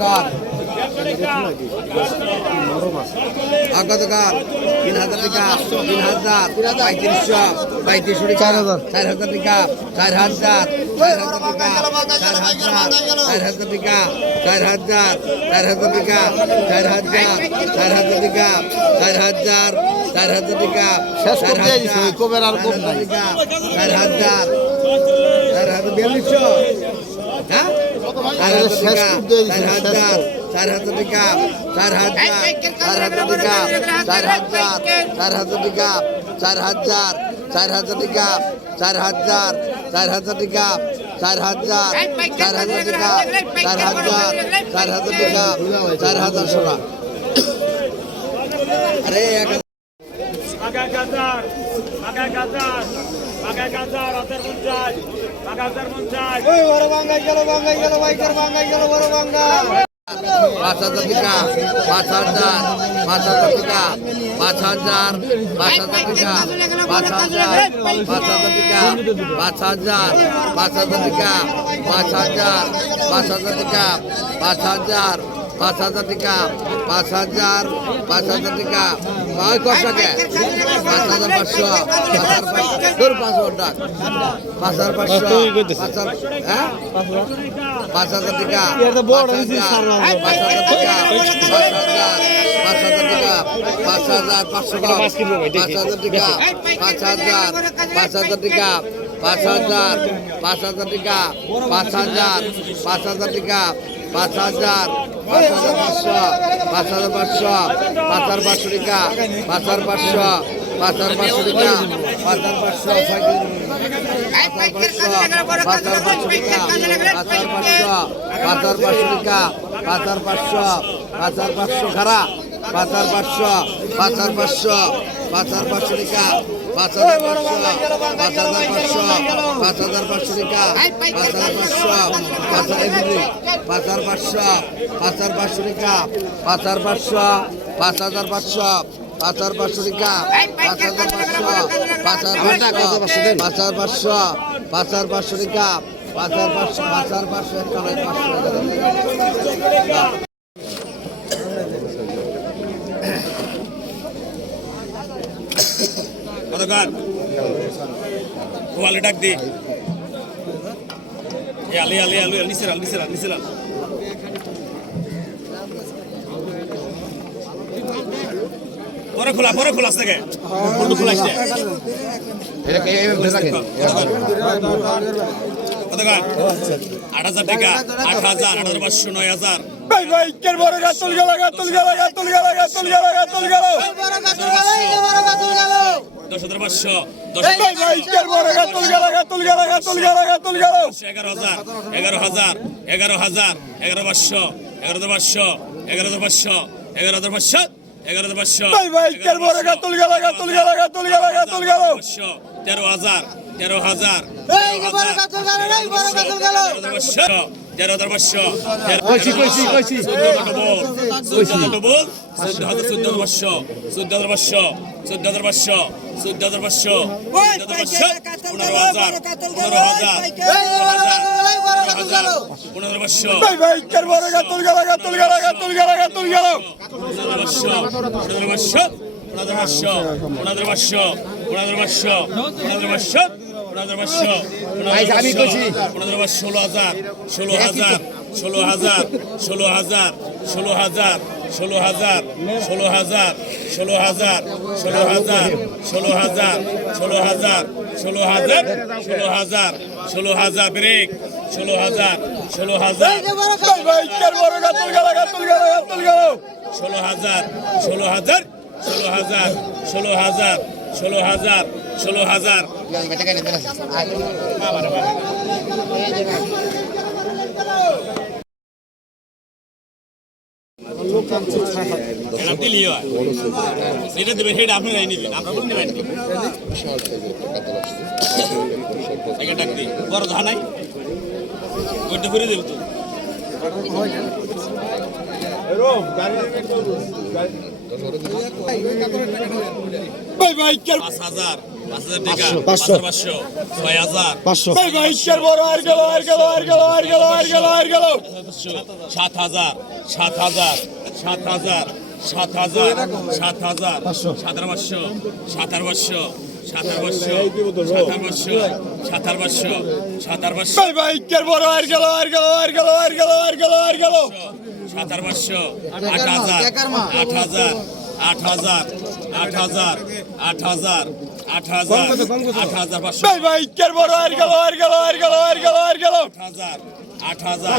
কতকার আর কতকার তিন হাজার টাকা তিন হাজার পঁয়ত্রিশশো পঁয়ত্রিশশো চার হাজার। চার হাজার টাকা চার হাজার চার হাজার টাকা চার হাজার চার হাজার টাকা চার হাজার চার হাজার টাকা চার হাজার চার হাজার টাকা চার হাজার চার হাজার টাকা শেষ আইছি, ওই কবের আর কম নাই। চার হাজার চার হাজার বিয়াল্লিশশো হ্যাঁ চার হাজার টাকা চার হাজার। চার হাজার টাকা চার হাজার চার হাজার টাকা চার হাজার চার হাজার টাকা চার হাজার চার হাজার টাকা চার হাজার হাজার টাকা চার হাজার বাগাই কাঁচা রথের পঞ্চাশ বাগাতের পঞ্চাশ ওই বড় বাঙ্গাই গেল বাঙ্গাই গেল বাইকের বাঙ্গাই গেল বড় বাঙ্গা পাঁচ হাজার টাকা পাঁচ হাজার পাঁচ হাজার টাকা পাঁচ হাজার পাঁচ হাজার টাকা পাঁচ হাজার পাঁচ হাজার টাকা পাঁচ হাজার পাঁচ হাজার টাকা পাঁচ হাজার পাঁচ হাজার টাকা পাঁচ হাজার পাঁচ হাজার টাকা পাঁচ হাজার পাঁচ হাজার টাকা পাঁচ পাঁচশো পাঁচ হাজার পাঁচশো তোর পাঁচ হাজার টাকা পাঁচ হাজার পাঁচশো হ্যাঁ পাঁচ হাজার টাকা পাঁচ হাজার পাঁচ হাজার টাকা পাঁচ হাজার পাঁচ হাজার টাকা পাঁচ হাজার পাঁচশো টাকা পাঁচ হাজার টাকা পাঁচ হাজার পাঁচ হাজার টাকা পাঁচ হাজার পাঁচ হাজার টাকা পাঁচ হাজার পাঁচ হাজার টাকা পাঁচ হাজার পাঁচ হাজার পাঁচশো পাঁচ হাজার পাঁচশো পাঁচ হাজার পাঁচশো টাকা পাঁচ হাজার পাঁচশো পাঁচ হাজার পাঁচশো টাকা পাঁচ হাজার পাঁচশো পাঁচ হাজার পাঁচশো পাঁচ হাজার পাঁচশো টাকা পাঁচ হাজার পাঁচশো পাঁচ হাজার পাঁচশো খারা পাঁচ হাজার পাঁচশো পাঁচ হাজার পাঁচশো পাঁচ হাজার পাঁচশো টাকা পাঁচ হাজার পাঁচশো পাঁচ হাজার পাঁচশো টাকা। পাঁচ হাজার পাঁচশো পাঁচ হাজার পাঁচশো পাঁচ হাজার পাঁচশো টাকা পাঁচ হাজার পাঁচশো পাঁচ হাজার পাঁচশো পাঁচ হাজার পাঁচশো টাকা পাঁচ হাজার পাঁচশো পাঁচ হাজার পাঁচশো পাঁচ হাজার পাঁচশো পাঁচশো ওয়ালে ডাক দি। আলি আলি আলু নিচের আল নিচের আল নিচের আল পরে খোলা পরে খোলা থেকে কোন খোলা আসছে কতকার আট হাজার টাকা আট হাজার আট হাজার পাঁচশো নয় হাজার। ভাই ভাই কের বড় গাতুল গেল গাতুল গেল গাতুল গেল গাতুল গেল গাতুল গেল দশ হাজার পাঁচশো এগারো হাজার এগারো হাজার এগারো হাজার এগারো পাঁচশো এগারো হাজার পাঁচশো এগারো হাজার পাঁচশো এগারো হাজার পাঁচশো এগারো হাজার পাঁচশো তেরো হাজার তেরো হাজার তেরো হাজার পাঁচশো চোদ্দ হাজার পাঁচশো চোদ্দ হাজার পাঁচশো চোদ্দ হাজার পাঁচশো চোদ্দ পনেরো হাজার পনেরো হাজার ষোলো হাজার ষোলো হাজার ষোলো হাজার ষোলো হাজার ষোলো হাজার ষোলো হাজার ষোলো হাজার ষোলো হাজার ষোলো হাজার ষোলো হাজার ষোলো হাজার ষোলো হাজার ষোলো হাজার ষোলো হাজার ব্রেক ষোলো হাজার ষোলো হাজার ষোলো হাজার ষোলো হাজার ষোলো হাজার ষোলো হাজার ষোলো হাজার ষোলো হাজার এটা দিলি হয় এটা দেবেন সেটা আপনারাই নেবেন আপনারা কোন নেবেন এটা ডাক দিই বড় ধা নাই ওইটা করে দেবে তো পাঁচ হাজার, সাত হাজার সাত হাজার। সাত হাজার সাত হাজার সাত হাজার সাতার পাঁচশো সাতার পাঁচশো সাতার পাঁচশো সাতার পাঁচশো সাতার পাঁচশো সাতার পাঁচশো ভাই ভাই ইচ্ছার বড় আর গেল আর গেল আর গেল আর গেল আর গেল আর গেল। সাতার পাঁচশো আট হাজার আট হাজার আট হাজার আট হাজার আট হাজার আট হাজার আট হাজার পাঁচশো। ভাই ভাই ইচ্ছার বড় আর গেল আর গেল আর গেল আর গেল আর গেল। আট হাজার আট হাজার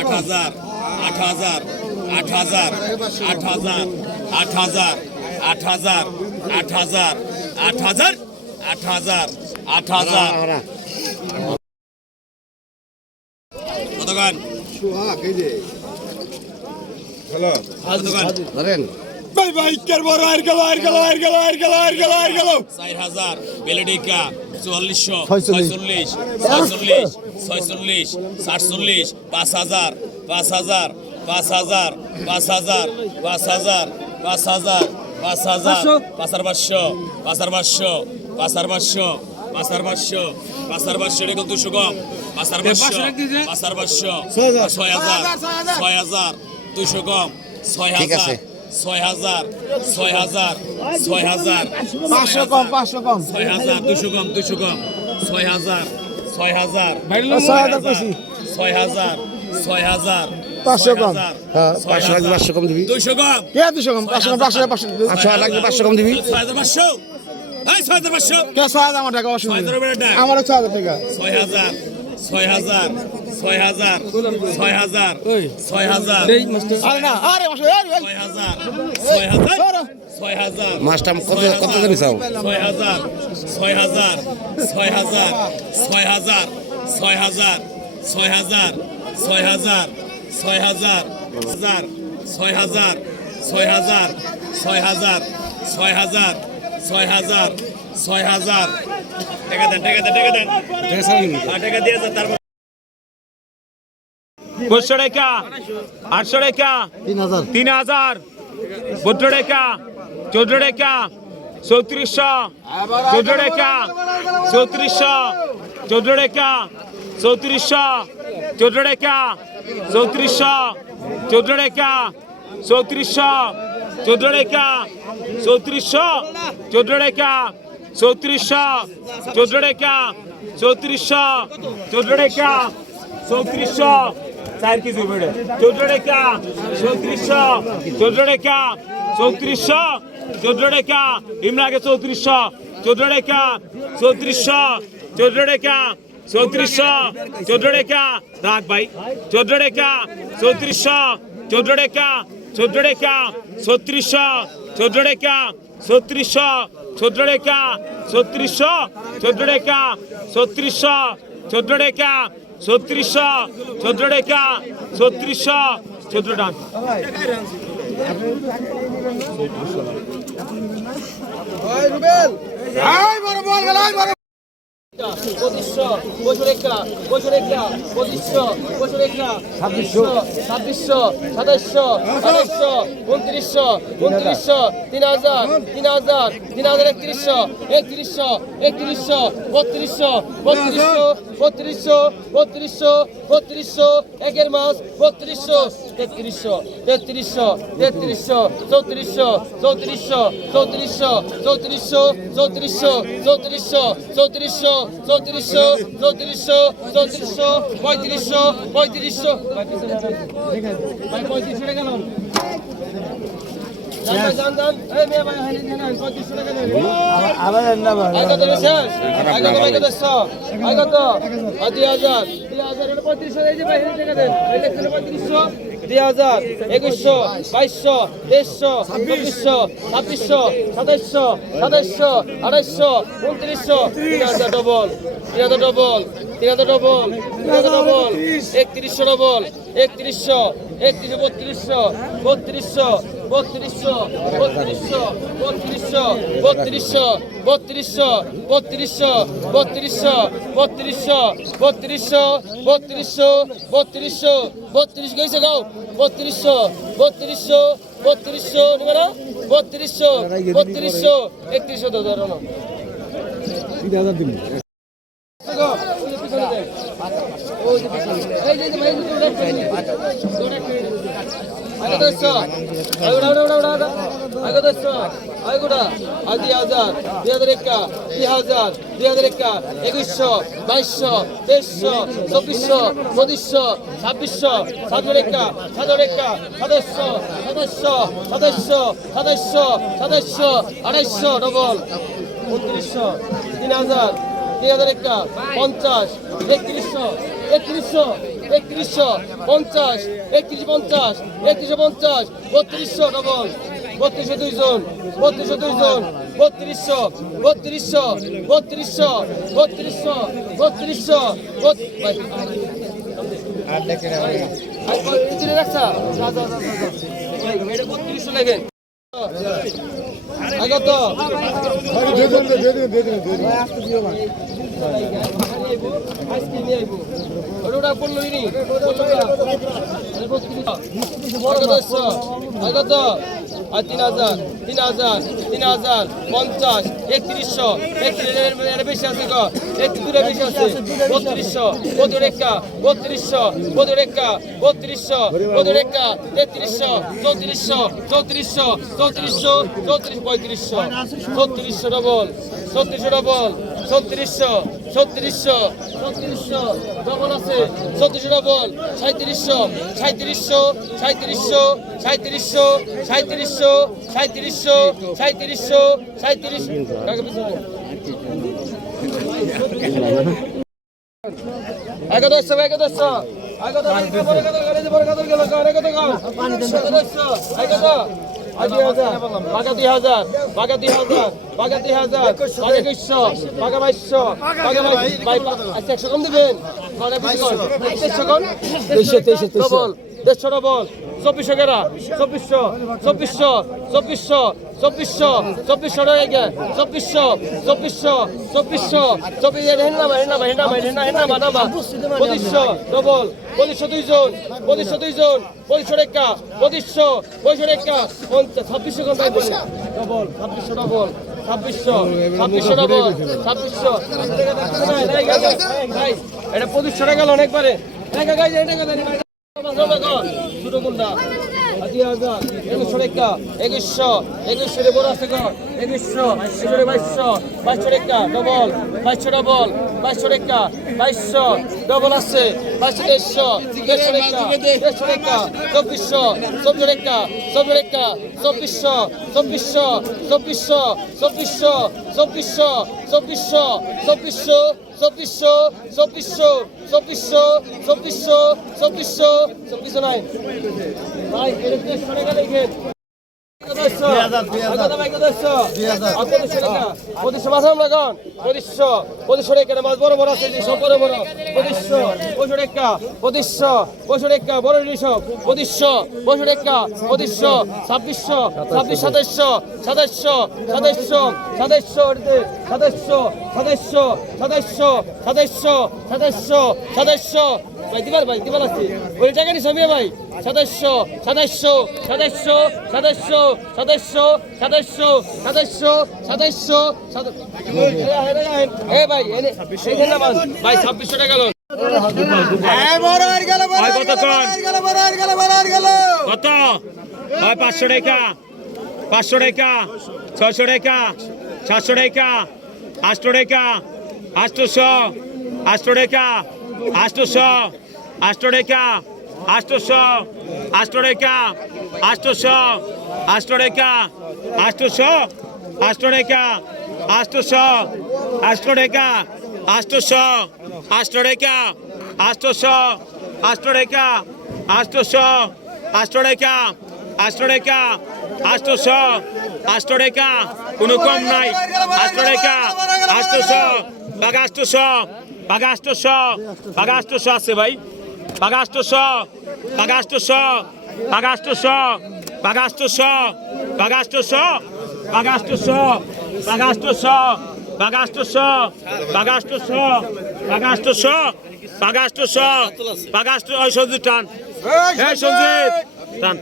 আট হাজার আট হাজার আট হাজার আট হাজার আট হাজার আট হাজার আট হাজার আট হাজার আট হাজার আট হাজার। কতক্ষণ কতক্ষণ ধরেন। ভাই ভাই ইচ্ছার বড় আর গেল আর গেল আর গেল আর গেল আর গেল আর গেল। চার হাজার বেলেডিকা চুয়াল্লিশশো ছয়চল্লিশ। ছয়চল্লিশ। ছয়চল্লিশ ছয়চল্লিশ সাতচল্লিশ পাঁচ হাজার পাঁচ হাজার পাঁচ হাজার পাঁচ হাজার পাঁচ হাজার পাঁচ হাজার পাঁচ হাজার পাঁচার পাঁচশো পাঁচার পাঁচশো পাঁচার পাঁচশো পাঁচার পাঁচশো পাঁচার পাঁচশো এটা কিন্তু সুগম পাঁচার পাঁচশো পাঁচার পাঁচশো ছয় হাজার ছয় হাজার দুশো কম ছয় হাজার ছয় হাজার ছয় হাজার ছয় হাজার পাঁচশো কম পাঁচশো কম ছয় হাজার দুশো কম দুশো কম ছয় হাজার ছয় হাজার ছয় হাজার। ছয় হাজার ছয় হাজার পাঁচশো ছয় কম। হ্যাঁ, পাঁচশো লাগবে, পাঁচশো কম দিবি। দুইশো কম কে দুশো কম পাঁচশো কম পাঁচশো পাঁচশো পাঁচশো লাগবে পাঁচশো কম দিবি পাঁচশো কে ছয় হাজার আমার টাকা অসুবিধা। আমারও ছয় হাজার টাকা ছয় হাজার ছয় হাজার ছয় হাজার ছয় হাজার ছয় হাজার আরে না আরে ছয় হাজার ছয় হাজার ছয় হাজার মাছটা কত কত দামি চাও ছয় হাজার ছয় হাজার ছয় হাজার ছয় হাজার ছয় হাজার ছয় হাজার ছয় হাজার ছয় হাজার হাজার ছয় হাজার ছয় হাজার ছয় হাজার ছয় হাজার ছয় হাজার ছয় হাজার। টাকা দেন টাকা দেন টাকা দেন। টাকা দিয়ে যান তারপর পাঁচশো টাকা আটশো টাকা তিন হাজার। তিন হাজার। টাকা চোদ্দ টাকা চৌত্রিশশো। চোদ্দ টাকা চৌত্রিশশো। চোদ্দ টাকা চৌত্রিশশো। চোদ্দ টাকা চৌত্রিশশো চোদ্দ টাকা চৌত্রিশশো চোদ্দ টাকা চৌত্রিশশো চোদ্দ টাকা চৌত্রিশশো চোদ্দ টাকা চৌত্রিশশো চোদ্দ টাকা চৌত্রিশশো, চার কেজি বেড়ে চোদ্দ টাকা চৌত্রিশশো চোদ্দ টাকা চৌত্রিশশো চোদ্দ টাকা ইমরাকে চৌত্রিশশো চোদ্দ টাকা চৌত্রিশশো চোদ্দ টাকা চৌত্রিশশো চোদ্দ টাকা রাখ ভাই। চোদ্দ টাকা চৌত্রিশশো চোদ্দ টাকা চোদ্দ টাকা ছত্রিশশো চোদ্দ টাকা ছত্রিশশো চোদ্দ টাকা ছত্রিশশো চোদ্দ টাকা ছত্রিশশো চোদ্দ টাকা ছত্রিশশো চোদ্দ টাকা ছত্রিশশো চোদ্দ টাকা পঁচিশশো পঁচিশ রেখা পঁচিশ রেখা পঁচিশশো পঁচিশ রেখা ছাব্বিশশো ছাব্বিশশো, সাতাইশশো, আঠাইশশো, উনত্রিশশো উনত্রিশশো তিন হাজার তিন হাজার তিন হাজার একত্রিশশো একত্রিশশো একত্রিশশো, বত্রিশশো বত্রিশশো বত্রিশশো বত্রিশশো বত্রিশশো একের মাস বত্রিশশো তেত্রিশশো তেত্রিশশো তেত্রিশশো চৌত্রিশশো চৌত্রিশশো চৌত্রিশশো চৌত্রিশশো চৌত্রিশশো চৌত্রিশশো চৌত্রিশশো চৌত্রিশশো চৌত্রিশশো চৌত্রিশশো পঁয়ত্রিশশো পঁয়ত্রিশশো পঁয়ত্রিশশো পঁয়ত্রিশশো টাকা দেন আই কত শেষ আই কত ভাই কত শ আই কত আর দুই হাজার একুশশো বাইশশো তেইশশো চব্বিশশো ছাব্বিশশো সাতাইশশো সাতাইশশো আঠাইশশো উনত্রিশশো তিন হাজার ডবল তিন হাজার ডবল তিন হাজার ডবল তিন হাজার ডবল একত্রিশশো ডবল একত্রিশশো একত্রিশশো বত্রিশশো বত্রিশশো বত্রিশশো বত্রিশশো বত্রিশশো বত্রিশশো বত্রিশশো বত্রিশশো বত্রিশশো বত্রিশশো বত্রিশশো বত্রিশশো বত্রিশশো বত্রিশ গেছে গাও বত্রিশশো বত্রিশশো বত্রিশশো নেবে না বত্রিশশো বত্রিশশো একত্রিশশো তো ধরো না তিন হাজার দিন একুশশো, বাইশশো, তেইশশো, চব্বিশশো, পঁচিশশো, ছাব্বিশশো সাতের একা সাতের একা, সাতাশশো সাতাশশো সাতাশশো সাতাশশো সাতাশশো আড়াইশো ডবল। উনত্রিশশো, তিন হাজার তিন হাজার একটা পঞ্চাশ, একত্রিশশো একত্রিশশো একত্রিশশো পঞ্চাশ একত্রিশ পঞ্চাশ একত্রিশশো পঞ্চাশ বত্রিশশো ডবল বত্রিশশো দুইজন বত্রিশশো দুইজন বত্রিশশো বত্রিশশো বত্রিশশো বত্রিশশো বত্রিশশো বত্রিশশো লেগেন আগত। ওটা পড়ল নি আগত আর তিন হাজার তিন হাজার তিন হাজার পঞ্চাশ একত্রিশশো একত্রিশ বেশি আছে গো একত্রিশ বেশি আছে বত্রিশশো বদুর একা বত্রিশশো বদুর একা বত্রিশশো বদুর একা তেত্রিশশো চৌত্রিশশো চৌত্রিশশো চৌত্রিশশো চৌত্রিশ পঁয়ত্রিশশো ছত্রিশশো ডবল ছত্রিশশো ডবল ছত্রিশশো ছত্রিশশো ছত্রিশশো ডবল আছে ছত্রিশশো ডবল সাঁত্রিশশো সাঁত্রিশশো সাঁত্রিশশো সাঁত্রিশশো সাঁত্রিশশো সাঁত্রিশশো সাঁত্রিশশো সাঁত্রিশ একাদশ একাদশ একাদশ একাদশ হাজার বাঘা দুই হাজার বাঘা দুই হাজার বাঘা দুই হাজার বাঘা একুশশো বাঘা বাইশশো বাঘা বাইশ আচ্ছা একশো কম দেবেন? দেড়শো কম? দেড়শো তেইশশো ডবল দেড়শো ডবল চব্বিশশো গেরা চব্বিশশো চব্বিশশো চব্বিশশো চব্বিশশো চব্বিশশো টাকা চব্বিশশো চব্বিশশো চব্বিশশো চব্বিশ হেন্নামা হেন্নামা হেন্নামা হেন্না হেন্নামা নামা পঁচিশশো ডবল পঁচিশশো দুইজন পঁচিশশো দুইজন পঁচিশশো রেখা পঁচিশশো পঁচিশশো রেখা পঞ্চাশ ছাব্বিশশো কম ডবল ছাব্বিশশো ডবল ছাব্বিশশো ছাব্বিশশো ডবল ছাব্বিশশো। এটা পঁচিশশো টাকা গেল অনেকবারে। টাকা গাই এটা ছোট কোনটা আশি হাজার একুশশো রেখা একুশশো একুশশো রে বড় আছে একুশশো একুশশো রে বাইশশো বাইশশো রেখা ডবল বাইশশো ডবল বাইশশো রেখা বাইশশো ডবল আছে বাইশশো দেড়শো দেড়শো রেখা দেড়শো রেখা চব্বিশশো চব্বিশ রেখা চব্বিশ রেখা চব্বিশশো চব্বিশশো চব্বিশশো চব্বিশশো চব্বিশশো চব্বিশশো চব্বিশশো চব্বিশশো চব্বিশশো চব্বিশশো চব্বিশশো চব্বিশশো চব্বিশশো চব্বিশশো নাই ভাই পঁচিশশো মাছ লাগান পঁচিশশো পঁচিশশো টাকা মাছ বড় বড় আছে সব বড় বড়। পঁচিশশো পঁচিশশো টাকা পঁচিশশো পঁচিশশো টাকা বড় ইলিশক পঁচিশশো পঁচিশশো টাকা পঁচিশশো ছাব্বিশশো ছাব্বিশ সাতাইশশো সাতাইশশো সাতাইশশো সাতাইশশো সাতাইশশো সাতাইশশো সাতাইশশো সাতাইশশো সাতাইশশো সাতাইশশো ভাই দিবার ভাই দিবার আছে। ওই টাকা নি সমিয়া ভাই। সাতাইশশো সাতাইশশো সাতাইশশো সাতাইশশো সাতাইশশো সাতাইশশো সাতাইশশো সাতাইশশো এ ভাই এনে ভাই ছাব্বিশশো টাকা গেল হয় কত? পাঁচশো টাকা। পাঁচশো টাকা। ছয়শো টাকা। সাতশো টাকা। আটশো টাকা। আটশোশো। আটশো টাকা। আটশোশো। আষ্ট রেখা আষ্টশো আষ্ট রেখা আষ্টশো আষ্ট রেখা আষ্টশো আষ্ট রেখা আষ্টশো আষ্ট রেখা আষ্টশো আষ্ট রেখা আষ্টশো আষ্ট রেখা আষ্টশো আষ্ট আষ্ট রেখা আষ্টশো কোনো কম নাই। আষ্ট রেখা আষ্টশো বাঘ আষ্টশো বাঘ আষ্টশো বাঘ আছে ভাই। বাঘা আটশোশো বাঘা আটশোশো বাঘা আটশোশো বাঘা আটশোশো বাঘা আটশোশো বাঘা আটশো ওই সঞ্জিত টান এই সঞ্জিত টান